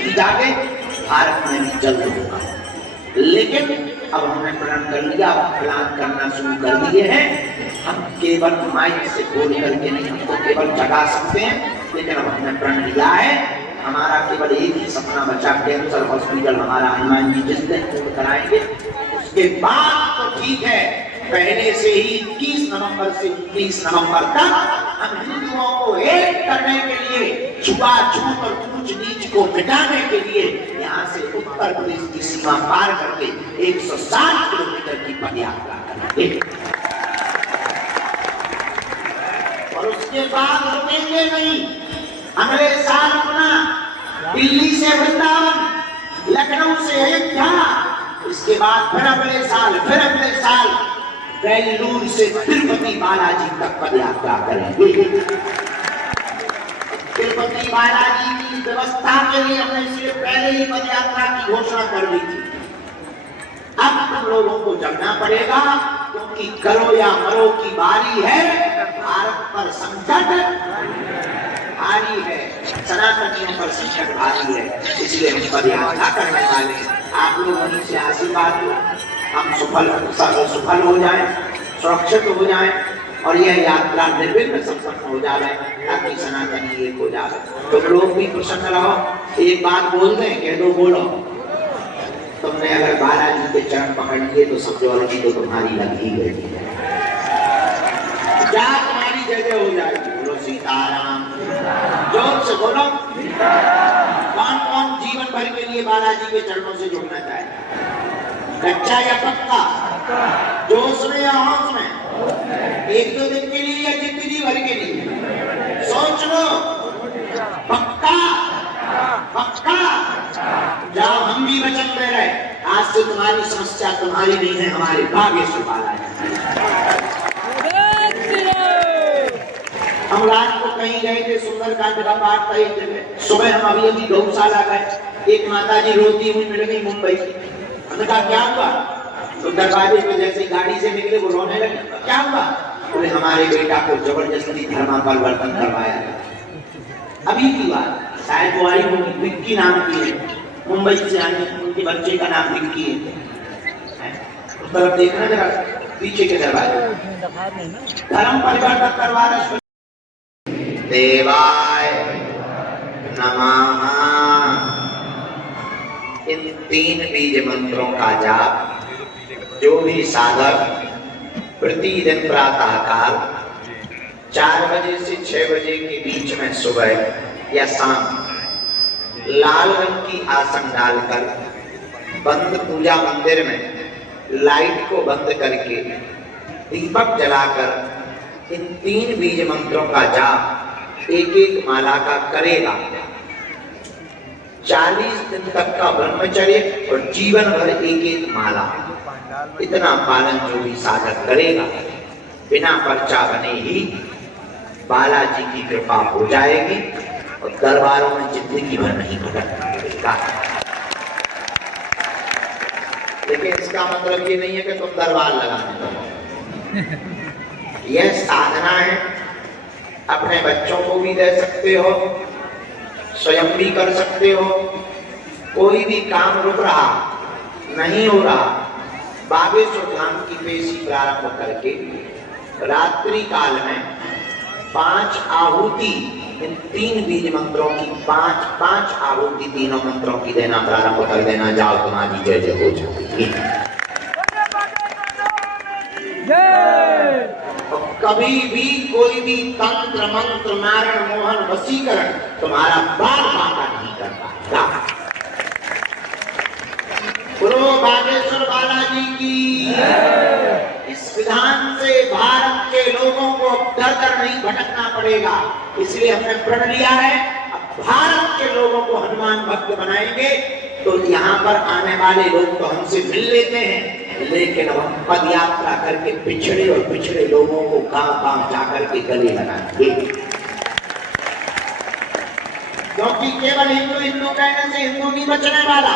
नहीं जागे भारत में भी जल्द होगा। लेकिन अब हमने प्रण कर लिया, प्लान करना शुरू कर दिए हैं। हम केवल माइक से बोल करके नहीं, हमको केवल जगा सकते हैं, लेकिन अब हमने प्रण लिया है। हमारा केवल एक ही सपना बचा, कैंसर हॉस्पिटल हमारा हनुमान जी जिस दिन पूर्ण कराएंगे उसके बाद तो ठीक है, पहले से ही 21 नवंबर से 29 नवंबर तक हम हिंदुओं को एक करने के लिए, छुआछूत और ऊंच नीच को मिटाने के लिए यहाँ से उत्तर प्रदेश की सीमा पार करके 160 किलोमीटर की पदयात्रा करेंगे और उसके बाद रुकेंगे नहीं। अगले साल अपना दिल्ली से वृंदावन, लखनऊ से अयोध्या, इसके बाद फिर अगले साल बेंगलुरु से तिरुपति बालाजी तक पदयात्रा करेंगे। तिरुपति बालाजी की व्यवस्था के लिए हमने इसलिए पहले ही पदयात्रा की घोषणा कर दी थी। अब तुम लोगों को जगना पड़ेगा, क्योंकि करो या मरो की बारी है। भारत पर संकट भारी है, सनातनियों पर संकट भारी है, इसलिए हम पदयात्रा करने वाले हैं। आप लोगों से आशीर्वाद लो, हम सफल हो जाएं, सुरक्षित हो जाएं और यह यात्रा निर्विघ्न संपन्न हो जाए, ताकि सनातनी एक हो जाए। तो लोग भी प्रसन्न रहो। एक बात बोल दें, कह दो, बोलो। तुमने अगर बालाजी के चरण पकड़ लिए तो समझो अर्जी तो तुम्हारी लग ही गई है, क्या तुम्हारी जगह हो जाएगी। बोलो सीताराम, जोर से बोलो। कौन कौन जीवन भर के लिए बालाजी के चरणों से जुड़ना चाहे? कच्चा या पक्का? जोश में या होश में? एक दो दिन के लिए या जिंदगी भर के लिए? सोच लो। पक्का? पक्का? जाओ, हम भी वचन दे रहे, आज से तुम्हारी समस्या तुम्हारी नहीं है, हमारे बागेश्वर बालाजी। हम रात को कहीं गए थे, सुंदरकांड का पाठ था एक जगह। सुबह हम अभी गौशाला गए, एक माता जी रोती हुई मिल गई मुंबई की। हमने कहा क्या हुआ? तो दरवाजे पे जैसे गाड़ी से निकले वो रोने लगे। क्या हुआ? बोले हमारे बेटा को जबरदस्ती धर्म परिवर्तन करवाया गया। अभी की बात, शायद वो आई होगी, विक्की नाम की है, मुंबई से आई, उनके बच्चे का नाम विक्की है। उस तरफ देखना जरा, पीछे के दरवाजे धर्म परिवर्तन करवा रहे। देवाय नमः। इन 3 बीज मंत्रों का जाप जो भी साधक प्रतिदिन प्रातः काल 4 बजे से 6 बजे के बीच में सुबह या शाम लाल रंग की आसन डालकर बंद पूजा मंदिर में लाइट को बंद करके दीपक जलाकर इन 3 बीज मंत्रों का जाप एक एक माला का करेगा, 40 दिन तक का ब्रह्मचर्य और जीवन भर एक एक माला, इतना पालन जो भी साधक करेगा, बिना पर्चा बने ही बालाजी की कृपा हो जाएगी और दरबारों में जिंदगी भर नहीं भटकना पड़ेगा। लेकिन इसका मतलब ये नहीं है कि तुम दरबार लगाने लगो। यह साधना है, अपने बच्चों को भी दे सकते हो, स्वयं भी कर सकते हो। कोई भी काम रुक रहा नहीं हो रहा, बागेश्वर धाम की पेशी प्रारंभ करके रात्रि काल में 5 आहुति, इन 3 बीज मंत्रों की 5 आहुति तीनों मंत्रों की देना प्रारंभ कर देना। जाओ, तुम्हारी जय जय हो जाएगी। कभी भी कोई भी तंत्र मंत्र मारण मोहन वशीकरण तुम्हारा बाल बांका नहीं कर पाएगा। बोलो बागेश्वर बालाजी की। इस विधान से भारत के लोगों को दर दर नहीं भटकना पड़ेगा, इसलिए हमने प्रण लिया है अब भारत के लोगों को हनुमान भक्त बनाएंगे। तो यहाँ पर आने वाले लोग तो हमसे मिल लेते हैं, लेकिन अब हम पद यात्रा करके पिछड़े लोगों को गांव जाकर के गले लगाएंगे। क्योंकि केवल हिंदू कहने से हिंदू नहीं बचने वाला,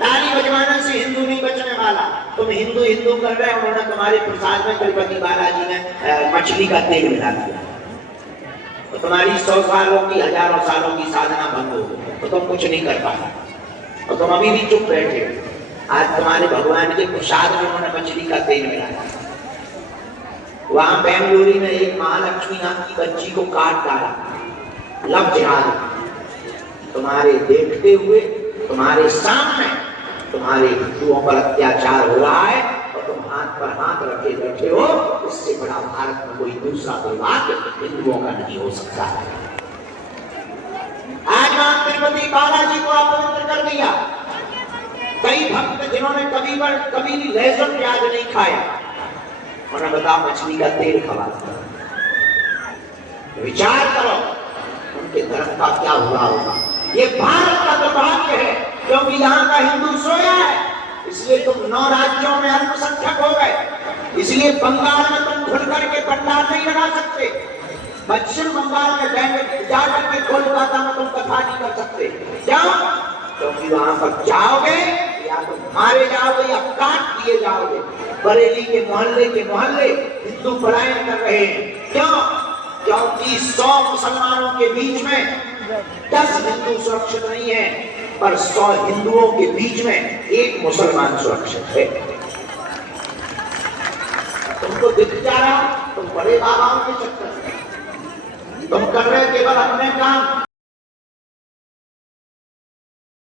ताली बजवाने से हिंदू नहीं बचने वाला। तुम हिंदू कर रहे हो, उन्होंने तुम्हारे प्रसाद में तिरुपति बालाजी ने मछली का तेल मिला दिया, तो तुम्हारी 100 सालों की 1000 सालों की साधना भंग हो गई, तो तुम कुछ नहीं कर पाए और तुम अभी भी चुप बैठे। आज तुम्हारे भगवान के प्रसाद में उन्होंने मछली का तेल मिलाया। वहां बेंगलुरु में एक महालक्ष्मी नाम की बच्ची को काट डाला, लव जिहाद। तुम्हारे देखते हुए, तुम्हारे सामने तुम्हारे हिंदुओं पर अत्याचार हो रहा है और तुम हाथ पर हाथ रखे बैठे हो। इससे बड़ा भारत में कोई दूसरा विवाद हिंदुओं का नहीं हो सकता है। आज मां तिरुपति बालाजी को अपवित्र कर दिया। कई भक्त जिन्होंने कभी भी लहसुन प्याज नहीं खाया, उन्हें बता मछली का तेल खवा। विचार करो उनके धर्म का क्या हुआ होगा। ये भारत का दुर्भाग्य है, क्योंकि यहाँ का हिंदू सोया है, इसलिए तुम 9 राज्यों में अल्पसंख्यक हो गए। इसलिए बंगाल में तुम खुल करके पंडाल नहीं लगा सकते, पश्चिम बंगाल में जाकर के कोलकाता में तुम कथा नहीं कर सकते। क्यों? क्योंकि वहां पर जाओगे या तो मारे जाओगे या काट दिए जाओगे। बरेली के मोहल्ले हिंदू पलायन कर रहे हैं। क्यों? क्योंकि 100 मुसलमानों के बीच में 10 हिंदू सुरक्षित नहीं है, पर 100 हिंदुओं के बीच में 1 मुसलमान सुरक्षित है। तुमको दिख जा रहा, तुम बड़े बाबाओं के चक्कर में तुम कर रहे केवल अपने काम।